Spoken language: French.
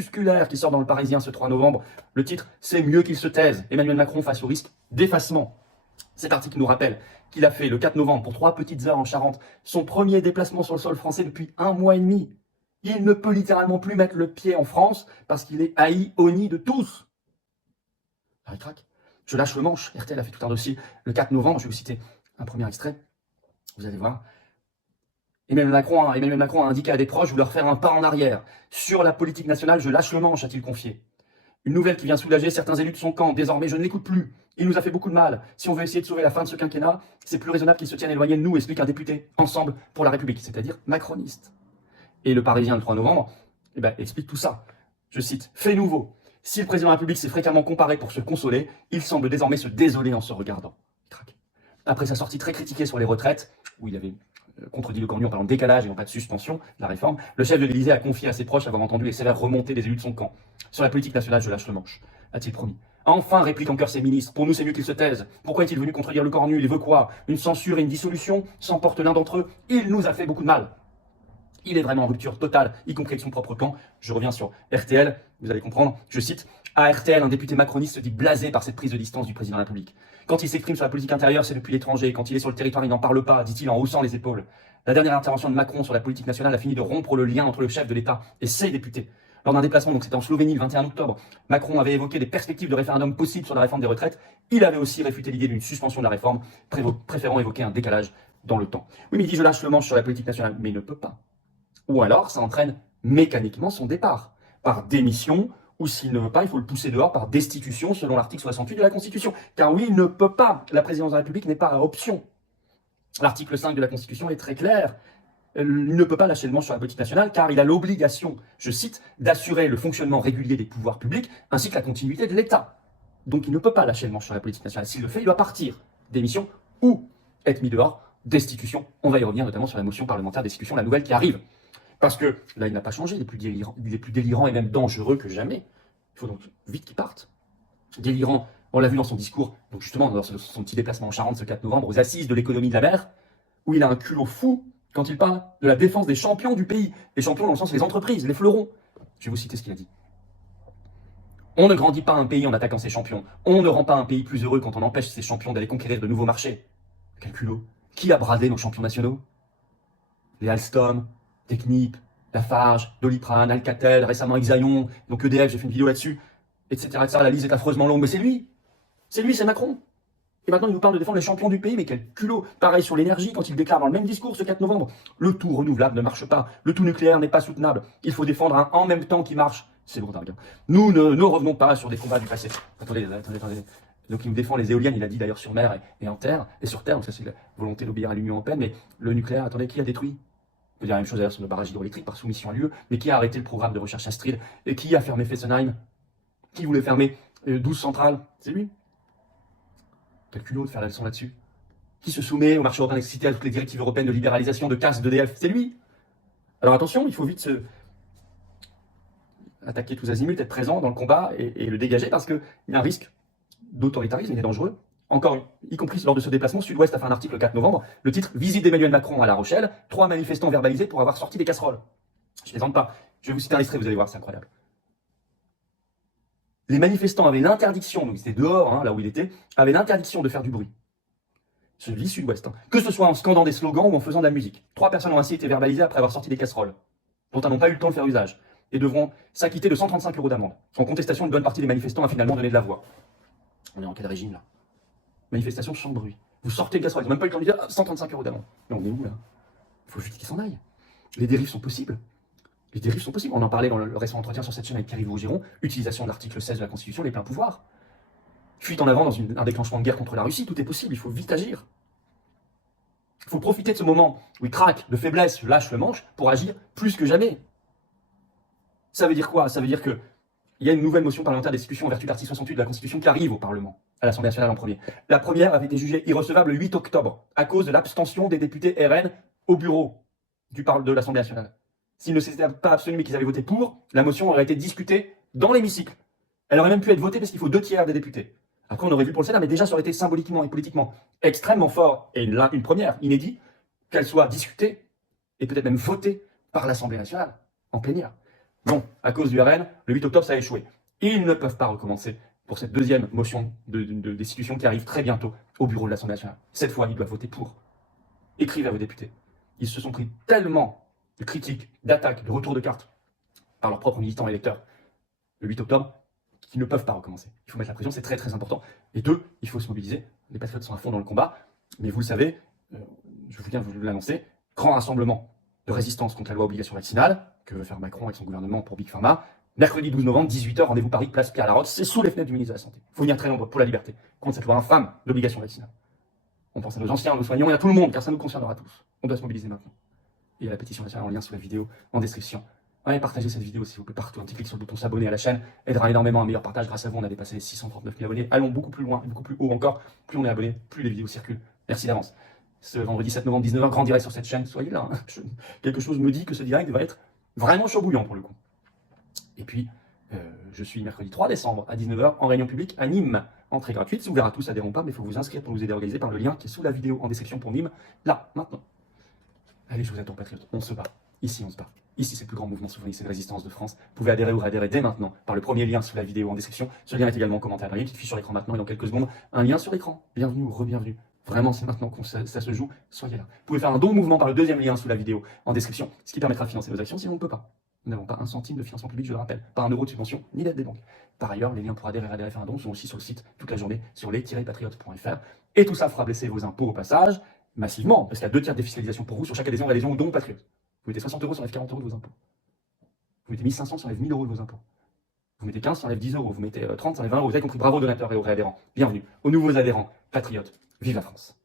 crépusculaire qui sort dans le Parisien ce 3 novembre. Le titre, c'est mieux qu'il se taise. Emmanuel Macron face au risque d'effacement. Cet article nous rappelle qu'il a fait le 4 novembre, pour 3 petites heures en Charente, son premier déplacement sur le sol français depuis 1 mois et demi. Il ne peut littéralement plus mettre le pied en France parce qu'il est haï, honni de tous. Alors il craque. Je lâche le manche. RTL a fait tout un dossier le 4 novembre. Je vais vous citer un premier extrait. Vous allez voir. Emmanuel Macron a indiqué à des proches vouloir faire un pas en arrière. Sur la politique nationale, je lâche le manche, a-t-il confié. Une nouvelle qui vient soulager certains élus de son camp. Désormais, je ne l'écoute plus. Il nous a fait beaucoup de mal. Si on veut essayer de sauver la fin de ce quinquennat, c'est plus raisonnable qu'il se tienne éloigné de nous, explique un député. Ensemble pour la République, c'est-à-dire macroniste. Et le Parisien, le 3 novembre, explique tout ça. Je cite, « Fait nouveau. Si le président de la République s'est fréquemment comparé pour se consoler, il semble désormais se désoler en se regardant. » Après sa sortie très critiquée sur les retraites, où il avait contredit Le Cornu en parlant de décalage et non pas de suspension de la réforme, le chef de l'Élysée a confié à ses proches avoir entendu les sévères remontées des élus de son camp. Sur la politique nationale, je lâche le manche, a-t-il promis. Enfin, réplique en chœur ses ministres, pour nous c'est mieux qu'ils se taisent. Pourquoi est-il venu contredire Le Cornu? Il veut quoi? Une censure et une dissolution? S'emporte l'un d'entre eux. Il nous a fait beaucoup de mal. Il est vraiment en rupture totale, y compris avec son propre camp. Je reviens sur RTL, vous allez comprendre. Je cite, « À RTL, un député macroniste se dit blasé par cette prise de distance du président de la République. Quand il s'exprime sur la politique intérieure, c'est depuis l'étranger. Quand il est sur le territoire, il n'en parle pas, dit-il en haussant les épaules. La dernière intervention de Macron sur la politique nationale a fini de rompre le lien entre le chef de l'État et ses députés. Lors d'un déplacement, donc c'était en Slovénie le 21 octobre, Macron avait évoqué des perspectives de référendum possibles sur la réforme des retraites. Il avait aussi réfuté l'idée d'une suspension de la réforme, préférant évoquer un décalage dans le temps. Oui, mais il dit je lâche le manche sur la politique nationale, mais il ne peut pas. Ou alors, ça entraîne mécaniquement son départ, par démission, ou s'il ne veut pas, il faut le pousser dehors par destitution, selon l'article 68 de la Constitution. Car oui, il ne peut pas. La présidence de la République n'est pas à option. L'article 5 de la Constitution est très clair. Il ne peut pas lâcher le manche sur la politique nationale, car il a l'obligation, je cite, d'assurer le fonctionnement régulier des pouvoirs publics, ainsi que la continuité de l'État. Donc il ne peut pas lâcher le manche sur la politique nationale. S'il le fait, il doit partir. Démission ou être mis dehors, destitution. On va y revenir notamment sur la motion parlementaire destitution, la nouvelle qui arrive. Parce que là, il n'a pas changé, il est plus délirant et même dangereux que jamais. Il faut donc vite qu'il parte. Délirant, on l'a vu dans son discours, donc justement dans son petit déplacement en Charente ce 4 novembre, aux assises de l'économie de la mer, où il a un culot fou quand il parle de la défense des champions du pays. Les champions dans le sens des entreprises, les fleurons. Je vais vous citer ce qu'il a dit. On ne grandit pas un pays en attaquant ses champions. On ne rend pas un pays plus heureux quand on empêche ses champions d'aller conquérir de nouveaux marchés. Quel culot. Qui a bradé nos champions nationaux? Les Alstom, Technip, Lafarge, Doliprane, Alcatel, récemment Exaion, donc EDF, j'ai fait une vidéo là-dessus, etc., etc. La liste est affreusement longue, mais c'est lui, c'est Macron. Et maintenant, il nous parle de défendre les champions du pays, mais quel culot. Pareil sur l'énergie, quand il déclare dans le même discours ce 4 novembre, le tout renouvelable ne marche pas, le tout nucléaire n'est pas soutenable, il faut défendre un en même temps qui marche. C'est lourdingue. Nous ne revenons pas sur des combats du passé. Attendez. Donc il nous défend les éoliennes, il a dit d'ailleurs sur mer et en terre, et sur terre, donc ça c'est la volonté d'obéir à l'Union européenne, mais le nucléaire, attendez, qui a détruit? On peut dire la même chose d'ailleurs sur le barrage hydroélectrique par soumission à l'UE, mais qui a arrêté le programme de recherche Astrid? Et qui a fermé Fessenheim? Qui voulait fermer 12 centrales? C'est lui. Quel culot de faire la leçon là-dessus. Qui se soumet au marché européen d'électricité, à toutes les directives européennes de libéralisation, de casse, d'EDF? C'est lui. Alors attention, il faut vite se attaquer tous azimuts, être présent dans le combat et le dégager, parce qu'il y a un risque d'autoritarisme, il est dangereux. Encore, y compris lors de ce déplacement, Sud-Ouest a fait un article le 4 novembre, le titre « Visite d'Emmanuel Macron à La Rochelle, 3 manifestants verbalisés pour avoir sorti des casseroles ». Je ne plaisante pas, je vais vous citer un extrait, vous allez voir, c'est incroyable. Les manifestants avaient l'interdiction, donc c'était dehors, là où il était, avaient l'interdiction de faire du bruit. Je lis Sud-Ouest. Que ce soit en scandant des slogans ou en faisant de la musique. 3 personnes ont ainsi été verbalisées après avoir sorti des casseroles, dont elles n'ont pas eu le temps de faire usage, et devront s'acquitter de 135 € d'amende. En contestation, une bonne partie des manifestants a finalement donné de la voix. On est en quel régime, là? Manifestation sans bruit. Vous sortez le casserole, ils n'ont même pas eu le temps de dire 135 € d'amende. Mais on est où, là? Il faut juste qu'ils s'en aillent. Les dérives sont possibles. Les dérives sont possibles. On en parlait dans le récent entretien sur cette chaîne avec Thierry Vaugiron. Utilisation de l'article 16 de la Constitution, les pleins pouvoirs. Fuite en avant dans un déclenchement de guerre contre la Russie, tout est possible, il faut vite agir. Il faut profiter de ce moment où il craque, de faiblesse, lâche le manche, pour agir plus que jamais. Ça veut dire quoi? Ça veut dire que il y a une nouvelle motion parlementaire destitution en vertu de l'article 68 de la Constitution qui arrive au Parlement, à l'Assemblée nationale en premier. La première avait été jugée irrecevable le 8 octobre, à cause de l'abstention des députés RN au bureau de l'Assemblée nationale. S'ils ne s'étaient pas abstenus mais qu'ils avaient voté pour, la motion aurait été discutée dans l'hémicycle. Elle aurait même pu être votée parce qu'il faut 2/3 des députés. Après, on aurait vu pour le Sénat, mais déjà, ça aurait été symboliquement et politiquement extrêmement fort, et là, une première, inédit, qu'elle soit discutée, et peut-être même votée par l'Assemblée nationale, en plénière. Non, à cause du RN, le 8 octobre, ça a échoué. Ils ne peuvent pas recommencer pour cette deuxième motion de destitution qui arrive très bientôt au bureau de l'Assemblée nationale. Cette fois, ils doivent voter pour. Écrivez à vos députés. Ils se sont pris tellement de critiques, d'attaques, de retours de cartes par leurs propres militants et électeurs le 8 octobre qu'ils ne peuvent pas recommencer. Il faut mettre la pression, c'est très très important. Et deux, il faut se mobiliser. Les patriotes sont à fond dans le combat, mais vous le savez, je viens de vous l'annoncer, grand rassemblement de résistance contre la loi obligation vaccinale, que veut faire Macron avec son gouvernement pour Big Pharma. Mercredi 12 novembre, 18h, rendez-vous Paris, place Pierre-Larotte, c'est sous les fenêtres du ministre de la Santé. Il faut venir très nombreux pour la liberté, contre cette loi infâme d'obligation vaccinale. On pense à nos anciens, à nos soignants et à tout le monde, car ça nous concernera tous. On doit se mobiliser maintenant. Et à la pétition nationale en lien sous la vidéo, en description. Allez, partagez cette vidéo s'il vous plaît partout. Un petit clic sur le bouton s'abonner à la chaîne aidera énormément. Un meilleur partage. Grâce à vous, on a dépassé les 639 000 abonnés. Allons beaucoup plus loin, beaucoup plus haut encore. Plus on est abonné, plus les vidéos circulent. Merci d'avance. Ce vendredi 7 novembre, 19h, grand direct sur cette chaîne. Soyez là. Quelque chose me dit que ce direct va être vraiment chaud bouillant pour le coup. Et puis, je suis mercredi 3 décembre à 19h en réunion publique à Nîmes. Entrée gratuite, c'est ouvert à tous, adhérons pas, mais il faut vous inscrire pour vous aider à organiser par le lien qui est sous la vidéo en description pour Nîmes, là, maintenant. Allez, je vous attends, patriotes, on se bat. Ici, on se bat. Ici, c'est le plus grand mouvement souverainiste et de résistance de France. Vous pouvez adhérer ou réadhérer dès maintenant par le premier lien sous la vidéo en description. Ce lien est également en commentaire. Il y a une petite fiche sur l'écran maintenant et dans quelques secondes, un lien sur l'écran. Bienvenue ou re-bienvenue. Vraiment, c'est maintenant que ça se joue. Soyez là. Vous pouvez faire un don mouvement par le deuxième lien sous la vidéo en description, ce qui permettra de financer vos actions si on ne peut pas. Nous n'avons pas un centime de financement public, je le rappelle. Pas un euro de subvention, ni d'aide des banques. Par ailleurs, les liens pour adhérer et faire un don sont aussi sur le site toute la journée sur les-patriotes.fr. Et tout ça fera baisser vos impôts au passage, massivement, parce qu'il y a 2 tiers de défiscalisation pour vous sur chaque adhésion ou don patriote. Vous mettez 60 euros, ça enlève 40 euros de vos impôts. Vous mettez 1500, ça enlève 1000 euros de vos impôts. Vous mettez 15, ça enlève 10 euros. Vous mettez 30, ça enlève 20 euros. Vous avez compris, bravo donateurs et aux réadhérents. Bienvenue aux nouveaux adhérents, patriotes. Vive la France.